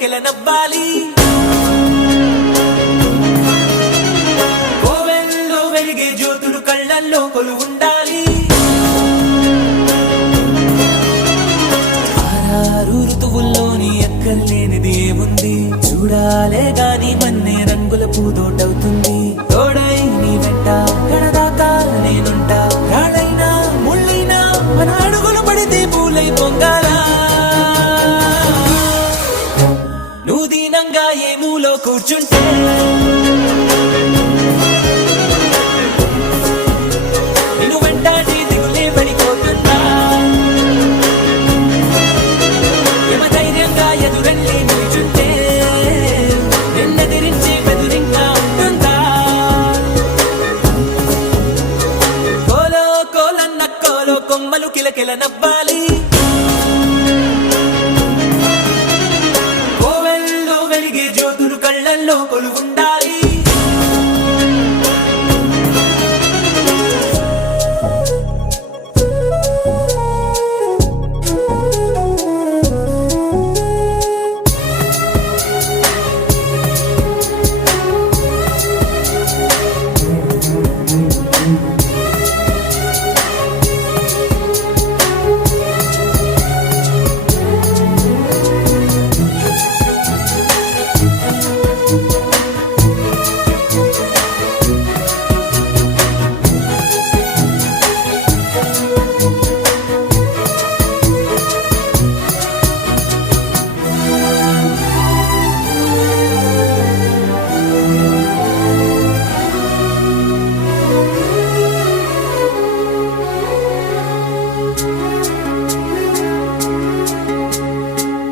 కిలకిల నవ్వాలి. కోవెల్లో వెలిగే జ్యోతులు కళ్ళల్లో కొలువుండాలి. ఆరారు ఋతువుల్లోని ఎక్కర్లేనిది ఏముంది, చూడాలే గాని మన్నే రంగుల పూదోటవుతుంది. తోడై నీ వెంట గడదాకా నేనుంటా, రాళ్ళైనా ముళ్ళైనా మన అడుగులు పడితే పూలై పొంగాలా. నువ్వు దీనంగా ఏ మూలో కూర్చుంటే నిన్ను వెంటాడి దిగులే పడిపోతుందా. యమధైర్యంగా ఎదురెళ్ళి నిల్చుంటే నిన్నెదిరించి బెదురింగా ఉంటుందా. కోలో కోలన్న కోలో కొమ్మలు కిలకిల నవ్వాలి. కోవెల్లో వెలిగే జ్యోతులు కళ్ళల్లో కొలువుండాలి.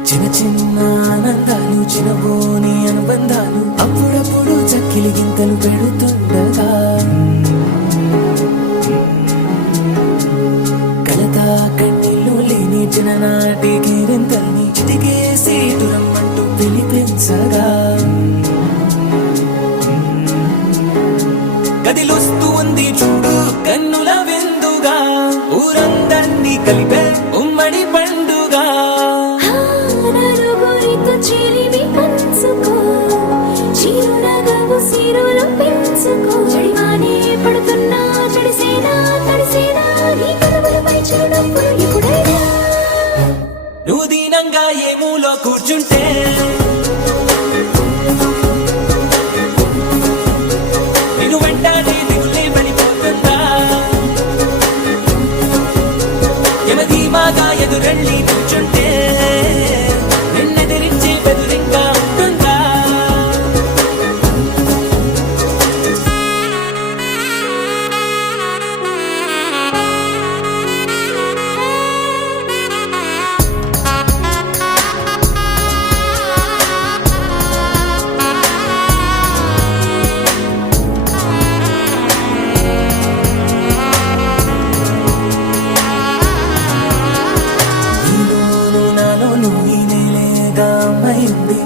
చిన్న చిన్న ఆనందాలు, చిన్నబోని అనుబంధాలు అప్పుడప్పుడు చక్కిలి గింతలు పెడుతుండగా, కలత కన్నీళ్ళు లేని చిన్ననాటి కేరింతల్ని చిటికేసి దురమ్మంటూ పిలిపించగా, గదిలొస్తూ ఉంది చూడు కన్నుల విందుగా, ఊరందర్నీ కలిపే ఉమ్మడి పండుగ. నువ్వు దీనంగా ఏ మూలో కూర్చుంటే నిన్ను వెంటాడి దిగులే పడిపోతుందా. యమధీమాగా ఎదురెళ్ళి కూర్చుంటే నిన్నెదిరించి బెదురింగా ఉంటుందా.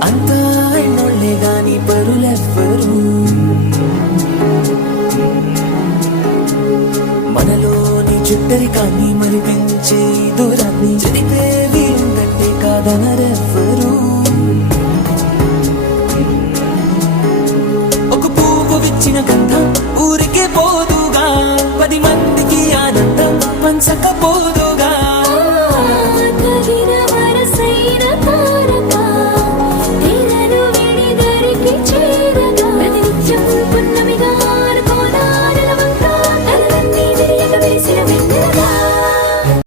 అంతా ఎన్నోళ్లే గాని పరులెవ్వరు, మనలోని చుట్టరికాన్ని మరిపించే దూరాన్ని చెరిపేవి ఉందంటే కాదనరెవ్వరు. ఒక పువ్వు విచ్చిన గంధం ఊరికే పోదుగా, 10 మందికి ఆనందం పంచకపోదు.